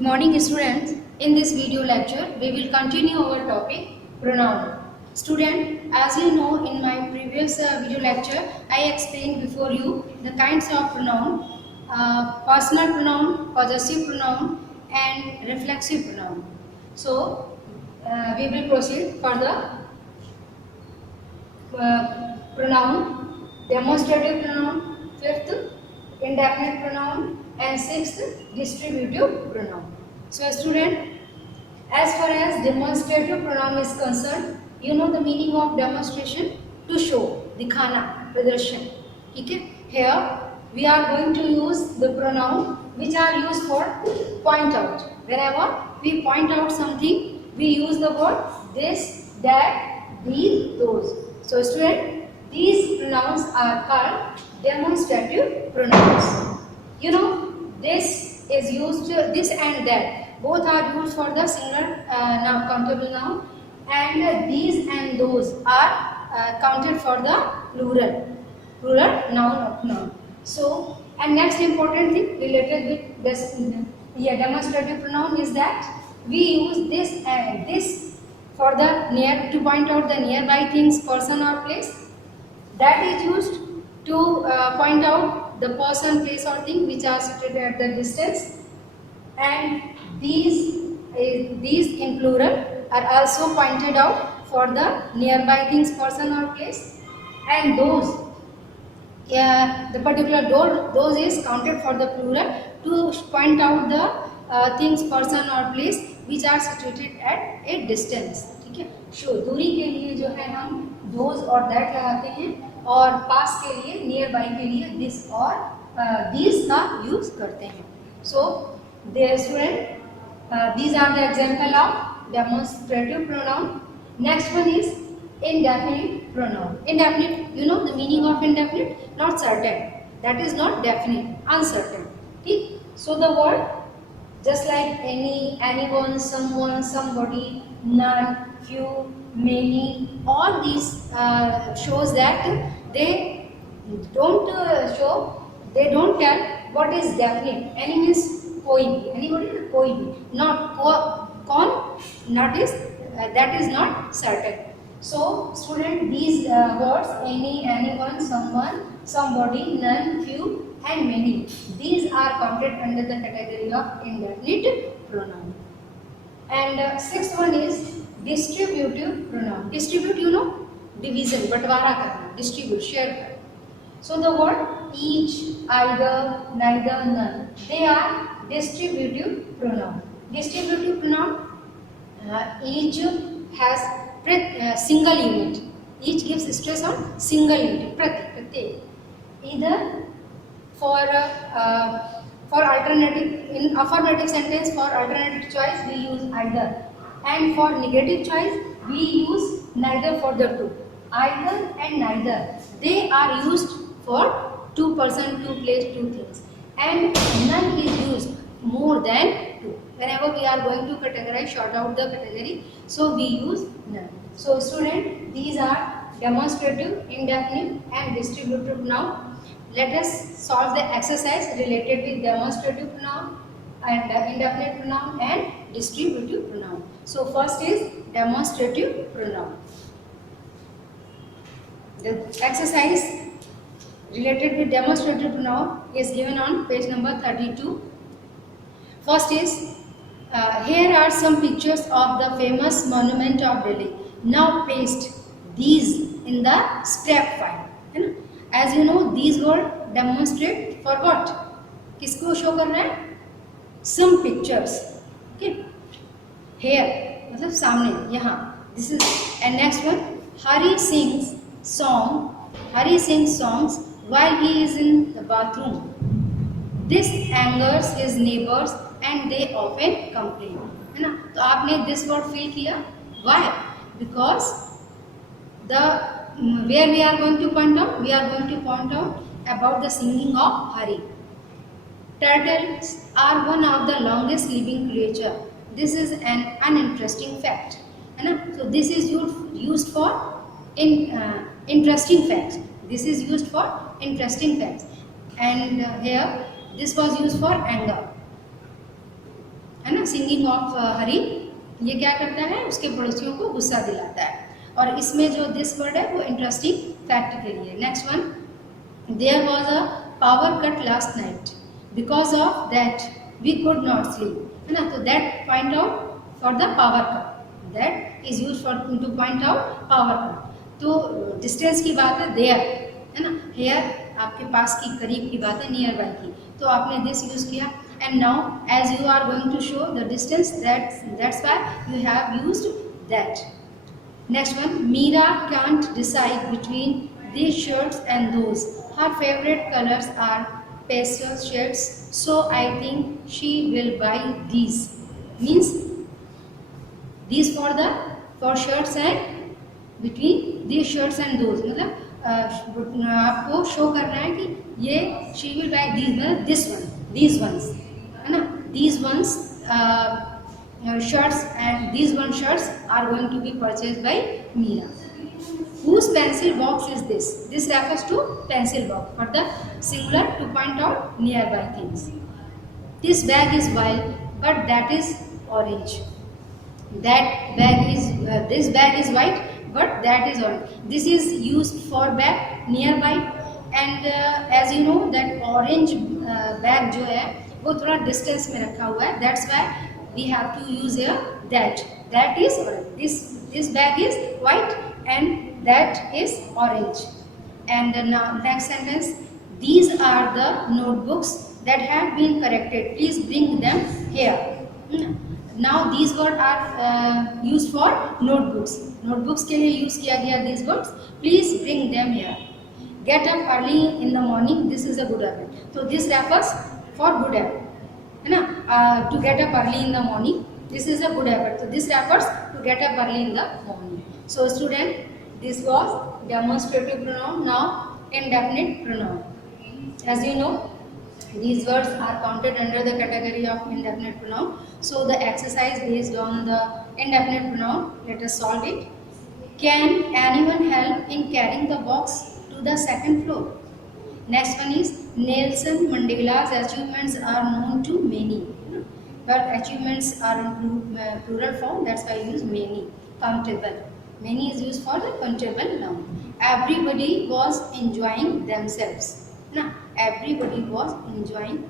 Good morning students. In this video lecture, we will continue our topic pronoun. Student, as you know, in my previous video lecture, I explained before you the kinds of pronoun, personal pronoun, possessive pronoun and reflexive pronoun. So, we will proceed further. Pronoun, demonstrative pronoun, fifth, indefinite pronoun and sixth, distributive pronoun. So student, as far as demonstrative pronoun is concerned, you know the meaning of demonstration, to show, दिखाना, प्रदर्शन. ठीक है? Here we are going to use the pronoun which are used for point out. Whenever we point out something, we use the word this, that, these, those. So student, these pronouns are called demonstrative pronouns. You know, this is used, this and that, both are used for the singular noun, countable noun, and these and those are counted for the plural noun. So, and next important thing related with this demonstrative pronoun is that we use this and this for the near, to point out the nearby things, person or place. That is used to point out the person, place or thing which are situated at the distance. And these in plural are also pointed out for the nearby things, person or place. And those, the particular those is counted for the plural to point out the things, person or place which are situated at a distance. ठीक है? Show दूरी के लिए जो है हम those और that लगाते हैं और पास के लिए नियर बाई के लिए this और these का यूज करते हैं. So dear student, these are the example of demonstrative pronoun. Next one is indefinite pronoun. Indefinite, you know the meaning of indefinite? Not certain. That is not definite, uncertain. ठीक? So the word just like any, anyone, someone, somebody, none, few, many, all these shows that they don't show, they don't tell what is definite. Any means कोई भी, anybody, कोई भी, not कौन, not is, that is not certain. So student, these words, any, anyone, someone, somebody, none, few and many, these are counted under the category of indefinite pronoun. And sixth one is distributive pronoun. Distribute, you know, division, बंटवारा करना, distribute, share करना. So the word each, either, neither, none, they are distributive pronoun. Distributive pronoun, each has single unit. Each gives stress on single unit. प्रत्येक. Either for alternative, in affirmative sentence, for alternative choice we use either, and for negative choice we use neither for the two. Either and neither, they are used for two person, two place, two things, and none is used more than two. Whenever we are going to categorize, short out the category, so we use none. So student, these are demonstrative, indefinite and distributive pronoun. Let us solve the exercise related with demonstrative pronoun and indefinite pronoun and distributive pronoun. So first is demonstrative pronoun. The exercise related with demonstrative pronoun is given on page number 32. First is, here are some pictures of the famous monument of Delhi. Now paste these in the scrap file. As you know, these word demonstrate for what? किसको show कर रहा है? Some pictures. Okay. Here, मतलब सामने, यहाँ. This is, and next one, Hari sings songs while he is in the bathroom. This angers his neighbors and they often complain. है ना? तो आपने this word fill किया. Why? Because the where we are going to point out? We are going to point out about the singing of Hari. Turtles are one of the longest living creature. This is an uninteresting fact. So this is used for interesting facts. This is used for interesting facts. And here this was used for anger. है ना, singing of हरी, ये क्या करता है, उसके पड़ोसियों को गुस्सा दिलाता है। और इसमें जो दिस वर्ड है वो इंटरेस्टिंग फैक्ट के लिए। Next one, there was a power cut last night, because of that we could not sleep, है ना। तो that point out for the power cut, that is use for to point out power cut. तो distance की बात है there, है ना, hair आपके पास की, करीब की बात है, नियर बाई की, तो आपने दिस यूज किया। And now as you are going to show the distance, that's why you have used that. Next one, Meera can't decide between these shirts and those. Her favorite colors are pastel shades, so I think she will buy these. Means these for shirts and between these shirts and those. मतलब आपको show करना है कि ये she will buy these, मतलब this one, these ones, है ना, these ones shirts and these one shirts are going to be purchased by Meera. Whose pencil box is this? This refers to pencil box for the singular to point out nearby things. This bag is white, but that is orange. That bag is this bag is white, but that is orange. This is used for bag nearby, and as you know that orange bag जो है वो थोड़ा distance में रखा हुआ है. That's why we have to use here that. That is orange. This bag is white and that is orange. And now next sentence. These are the notebooks that have been corrected. Please bring them here. Now these words are used for notebooks. Notebooks के लिए use किया गया these words. Please bring them here. Get up early in the morning. This is a good habit. So this refers for good habit. है ना, to get up early in the morning. This is a good habit. So this refers to get up early in the morning. So student, this was demonstrative pronoun. Now indefinite pronoun. As you know, these words are counted under the category of indefinite pronoun. So the exercise based on the indefinite pronoun, let us solve it. Can anyone help in carrying the box to the second floor? Next one is Nelson Mandela's achievements are known to many. But achievements are in plural form, that's why I use many. Countable. Many is used for the countable noun. Everybody was enjoying themselves. Now, everybody was enjoying.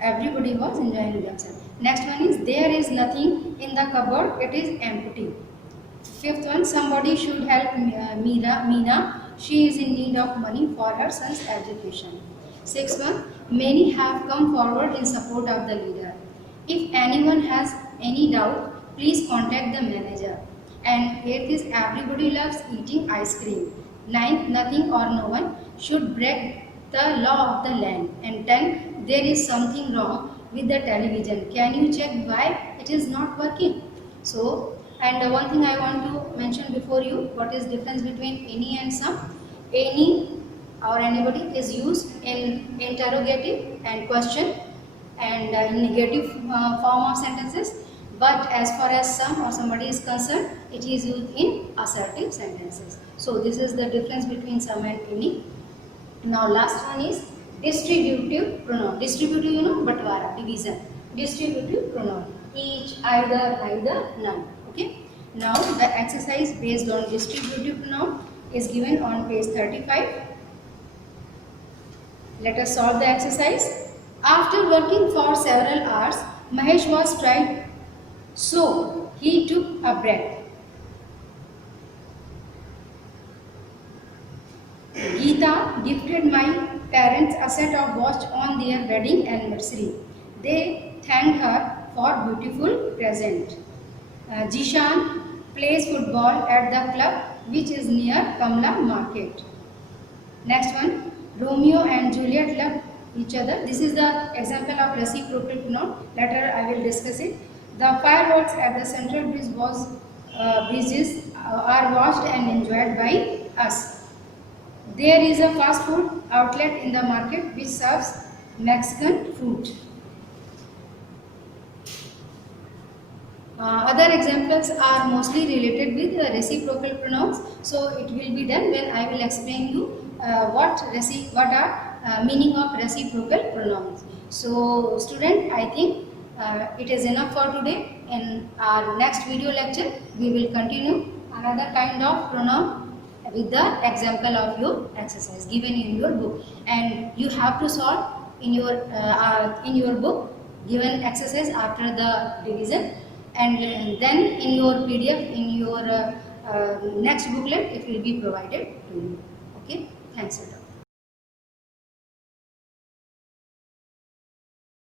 Everybody was enjoying themselves. Next one is there is nothing in the cupboard, it is empty. Fifth one, somebody should help Meena. She is in need of money for her son's education. Sixth one, many have come forward in support of the leader. If anyone has any doubt, please contact the manager. And eighth is everybody loves eating ice cream. Ninth, nothing or no one should break the law of the land. And 10, there is something wrong with the television. Can you check why it is not working? So, and one thing I want to mention before you, what is difference between any and some. Any or anybody is used in interrogative and question and in negative form of sentences. But as far as some or somebody is concerned, it is used in assertive sentences. So this is the difference between some and any. Now last one is distributive pronoun. Distributive, you know, batvara, division. Distributive pronoun. Each, either, neither, none. Okay. Now the exercise based on distributive pronoun is given on page 35. Let us solve the exercise. After working for several hours, Mahesh was tired, so he took a break. Geeta gifted my parents a set of watch on their wedding anniversary. They thanked her for beautiful present. Jishan plays football at the club which is near Kamla Market. Next one, Romeo and Juliet love each other. This is the example of reciprocal pronoun. Later I will discuss it. The fireworks at the Central Bridges are watched and enjoyed by us. There is a fast food outlet in the market which serves Mexican food. Other examples are mostly related with reciprocal pronouns. So it will be done when I will explain you what are meaning of reciprocal pronouns. So student, I think it is enough for today. In our next video lecture, we will continue another kind of pronoun with the example of your exercise given in your book, and you have to solve in your book given exercise after the division, and then in your PDF, in your next booklet, it will be provided to you. Okay, thanks a lot.